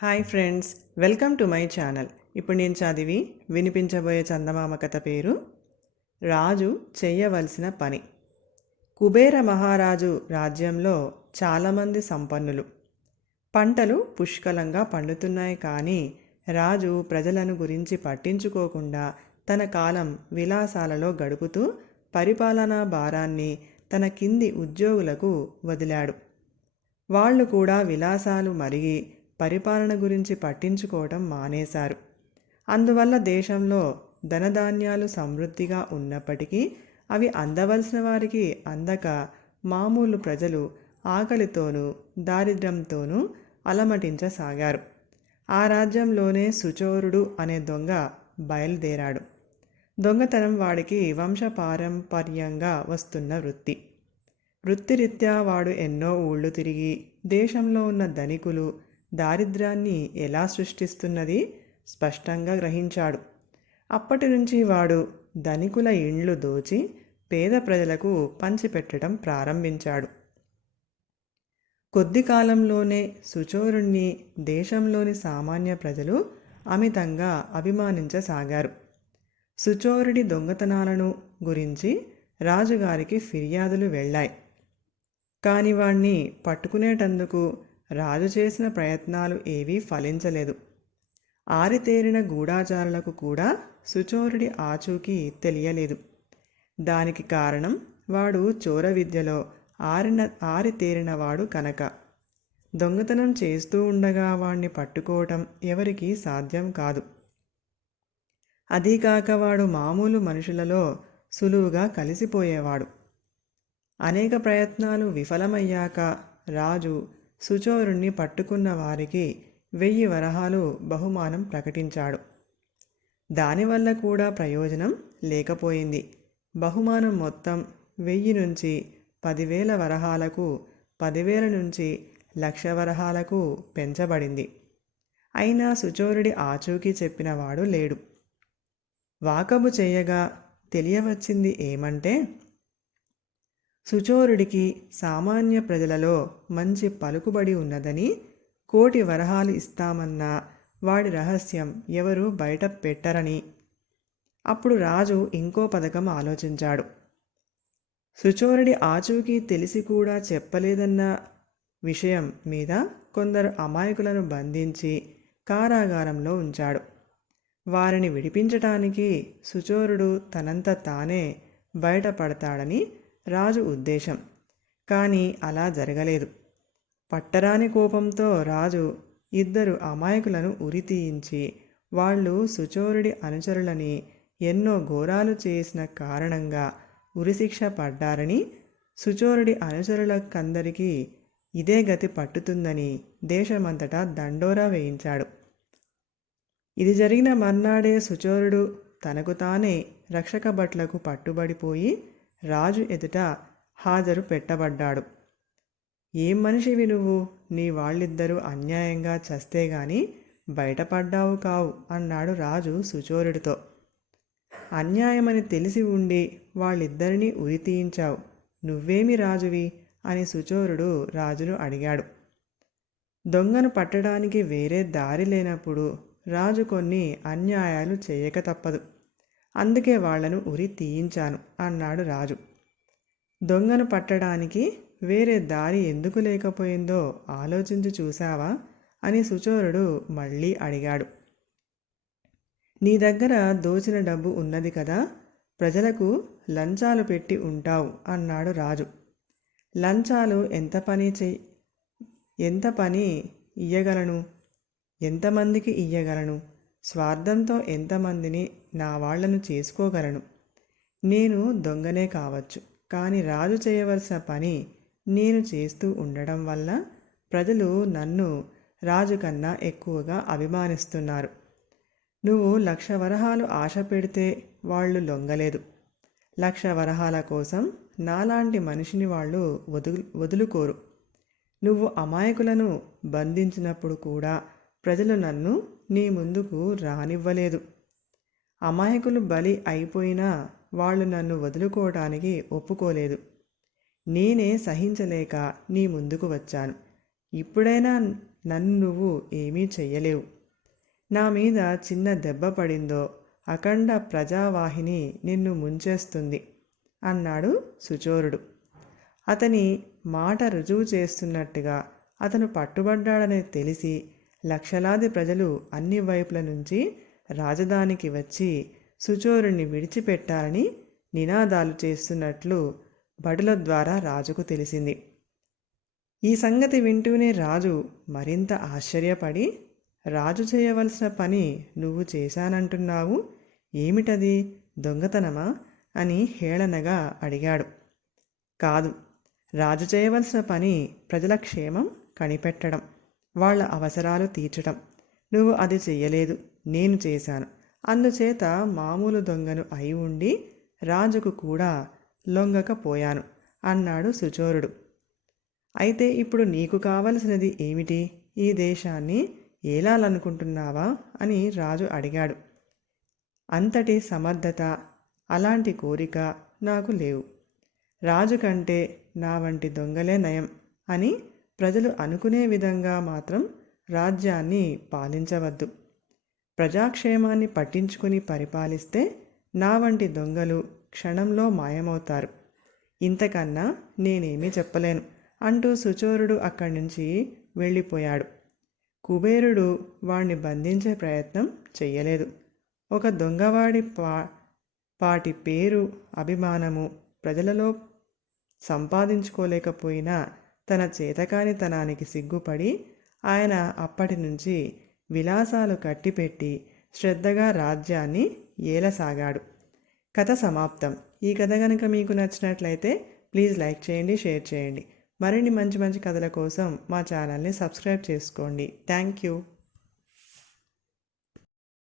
Hi friends welcome to my channel. ఇప్పుడు నేను చదివి వినిపించబోయే చందమామ కథ పేరు రాజు చెయ్యవలసిన పని. కుబేర మహారాజు రాజ్యంలో చాలామంది సంపన్నులు. పంటలు పుష్కలంగా పండుతున్నాయి కానీ రాజు ప్రజలను గురించి పట్టించుకోకుండా తన కాలం విలాసాలలో గడుపుతూ పరిపాలనా భారాన్ని తన కింది ఉద్యోగులకు వదిలాడు. వాళ్ళు కూడా విలాసాలు మరిగి పరిపాలన గురించి పట్టించుకోవటం మానేశారు. అందువల్ల దేశంలో ధనధాన్యాలు సమృద్ధిగా ఉన్నప్పటికీ అవి అందవలసిన వారికి అందక మామూలు ప్రజలు ఆకలితోనూ దారిద్ర్యంతోనూ అలమటించసాగారు. ఆ రాజ్యంలోనే సుచోరుడు అనే దొంగ బయలుదేరాడు. దొంగతనం వాడికి వంశపారంపర్యంగా వస్తున్న వృత్తి. వృత్తిరీత్యా వాడు ఎన్నో ఊళ్ళు తిరిగి దేశంలో ఉన్న ధనికులు దారిద్ర్యాన్ని ఎలా సృష్టిస్తున్నది స్పష్టంగా గ్రహించాడు. అప్పటి నుంచి వాడు ధనికుల ఇండ్లు దోచి పేద ప్రజలకు పంచిపెట్టడం ప్రారంభించాడు. కొద్ది కాలంలోనే సుచోరుణ్ణి దేశంలోని సామాన్య ప్రజలు అమితంగా అభిమానించసాగారు. సుచోరుడి దొంగతనాలను గురించి రాజుగారికి ఫిర్యాదులు వెళ్ళాయి. కాని వాణ్ణి పట్టుకునేటందుకు రాజు చేసిన ప్రయత్నాలు ఏవీ ఫలించలేదు. ఆరితేరిన గూఢాచారులకు కూడా సుచోరుడి ఆచూకీ తెలియలేదు. దానికి కారణం వాడు చోర విద్యలో ఆరిన ఆరితేరినవాడు కనుక. దొంగతనం చేస్తూ ఉండగా వాణ్ణి పట్టుకోవటం ఎవరికీ సాధ్యం కాదు. అదీకాక వాడు మామూలు మనుషులలో సులువుగా కలిసిపోయేవాడు. అనేక ప్రయత్నాలు విఫలమయ్యాక రాజు సుచోరుణ్ణి పట్టుకున్న వారికి వెయ్యి వరహాలు బహుమానం ప్రకటించాడు. దానివల్ల కూడా ప్రయోజనం లేకపోయింది. బహుమానం మొత్తం వెయ్యి నుంచి పదివేల వరహాలకు పదివేల నుంచి లక్ష వరహాలకు పెంచబడింది. అయినా సుచోరుడి ఆచూకీ చెప్పినవాడు లేడు. వాకబు చేయగా తెలియవచ్చింది ఏమంటే సుచోరుడికి సామాన్య ప్రజలలో మంచి పలుకుబడి ఉన్నదని కోటి వరహాలు ఇస్తామన్న వాడి రహస్యం ఎవరు బయట పెట్టరని. అప్పుడు రాజు ఇంకో పథకం ఆలోచించాడు. సుచోరుడి ఆచూకీ తెలిసి కూడా చెప్పలేదన్న విషయం మీద కొందరు అమాయకులను బంధించి కారాగారంలో ఉంచాడు. వారిని విడిపించటానికి సుచోరుడు తనంత తానే బయటపడతాడని రాజు ఉద్దేశం. కానీ అలా జరగలేదు. పట్టరాని కోపంతో రాజు ఇద్దరు అమాయకులను ఉరితీయించి వాళ్ళు సుచోరుడి అనుచరులని ఎన్నో ఘోరాలు చేసిన కారణంగా ఉరిశిక్ష పడ్డారని సుచోరుడి అనుచరులకందరికీ ఇదే గతి పట్టుతుందని దేశమంతటా దండోరా వేయించాడు. ఇది జరిగిన మర్నాడే సుచోరుడు తనకు తానే రక్షక భట్లకు పట్టుబడిపోయి రాజు ఎదుట హాజరు పెట్టబడ్డాడు. ఏం మనిషివి నువ్వు? నీ వాళ్ళిద్దరూ అన్యాయంగా చస్తే గాని బయటపడ్డావు కావు అన్నాడు రాజు సుచోరుడితో. అన్యాయమని తెలిసి ఉండి వాళ్ళిద్దరినీ ఉరి తీయించావు. నువ్వేమి రాజువి అని సుచోరుడు రాజును అడిగాడు. దొంగను పట్టడానికి వేరే దారి లేనప్పుడు రాజు కొన్ని అన్యాయాలు చేయక తప్పదు. అందుకే వాళ్ళను ఉరి తీయించాను అన్నాడు రాజు. దొంగను పట్టడానికి వేరే దారి ఎందుకు లేకపోయిందో ఆలోచించి చూశావా? అని సుచోరుడు మళ్ళీ అడిగాడు. నీ దగ్గర దోచిన డబ్బు ఉన్నది కదా ప్రజలకు లంచాలు పెట్టి ఉంటావు అన్నాడు రాజు. లంచాలు ఎంత పని చెయ్యి ఎంత పని ఇయ్యగలను? ఎంతమందికి ఇయ్యగలను? స్వార్థంతో ఎంతమందిని నా వాళ్ళను చేసుకోగలను. నేను దొంగనే కావచ్చు. కానీ రాజు చేయవలసిన పని నేను చేస్తూ ఉండడం వల్ల ప్రజలు నన్ను రాజు కన్నా ఎక్కువగా అభిమానిస్తున్నారు. నువ్వు లక్ష వరహాలు ఆశ పెడితే వాళ్ళు లొంగలేదు. లక్ష వరహాల కోసం నాలాంటి మనిషిని వాళ్ళు వదులు వదులుకోరు. నువ్వు అమాయకులను బంధించినప్పుడు కూడా ప్రజలు నన్ను నీ ముందుకు రానివ్వలేదు. అమాయకులు బలి అయిపోయినా వాళ్ళు నన్ను వదులుకోవటానికి ఒప్పుకోలేదు. నేనే సహించలేక నీ ముందుకు వచ్చాను. ఇప్పుడైనా నన్ను నువ్వు ఏమీ చెయ్యలేవు. నా మీద చిన్న దెబ్బ పడిందో అఖండ ప్రజావాహిని నిన్ను ముంచేస్తుంది అన్నాడు సుచోరుడు. అతని మాట రుజువు చేస్తున్నట్టుగా అతను పట్టుబడ్డాడని తెలిసి లక్షలాది ప్రజలు అన్ని వైపుల నుంచి రాజధానికి వచ్చి సుచోరుని విడిచిపెట్టాలని నినాదాలు చేస్తున్నట్లు బడుల ద్వారా రాజుకు తెలిసింది. ఈ సంగతి వింటూనే రాజు మరింత ఆశ్చర్యపడి రాజు చేయవలసిన పని నువ్వు చేశానంటున్నావు. ఏమిటది? దొంగతనమా? అని హేళనగా అడిగాడు. కాదు. రాజు చేయవలసిన పని ప్రజల క్షేమం కనిపెట్టడం వాళ్ళ అవసరాలు తీర్చడం. నువ్వు అది చెయ్యలేదు నేను చేశాను. అందుచేత మామూలు దొంగను అయి ఉండి రాజుకు కూడా లొంగకపోయాను అన్నాడు సుచోరుడు. అయితే ఇప్పుడు నీకు కావలసినది ఏమిటి? ఈ దేశాన్ని ఏలాలనుకుంటున్నావా? అని రాజు అడిగాడు. అంతటి సమర్థత అలాంటి కోరిక నాకు లేవు. రాజు కంటే నా వంటి దొంగలే నయం అని ప్రజలు అనుకునే విధంగా మాత్రం రాజ్యాన్ని పాలించవద్దు. ప్రజాక్షేమాన్ని పట్టించుకుని పరిపాలిస్తే నా వంటి దొంగలు క్షణంలో మాయమవుతారు. ఇంతకన్నా నేనేమీ చెప్పలేను అంటూ సుచోరుడు అక్కడి నుంచి వెళ్ళిపోయాడు. కుబేరుడు వాణ్ణి బంధించే ప్రయత్నం చెయ్యలేదు. ఒక దొంగవాడి పా పాటి పేరు అభిమానము ప్రజలలో సంపాదించుకోలేకపోయినా తన చేతకానితనానికి సిగ్గుపడి ఆయన అప్పటి నుంచి విలాసాలు కట్టిపెట్టి శ్రద్ధగా రాజ్యాన్ని ఏలసాగాడు. కథ సమాప్తం. ఈ కథ కనుక మీకు నచ్చినట్లయితే ప్లీజ్ లైక్ చేయండి షేర్ చేయండి. మరిన్ని మంచి మంచి కథల కోసం మా ఛానల్ని సబ్స్క్రైబ్ చేసుకోండి. Thank you.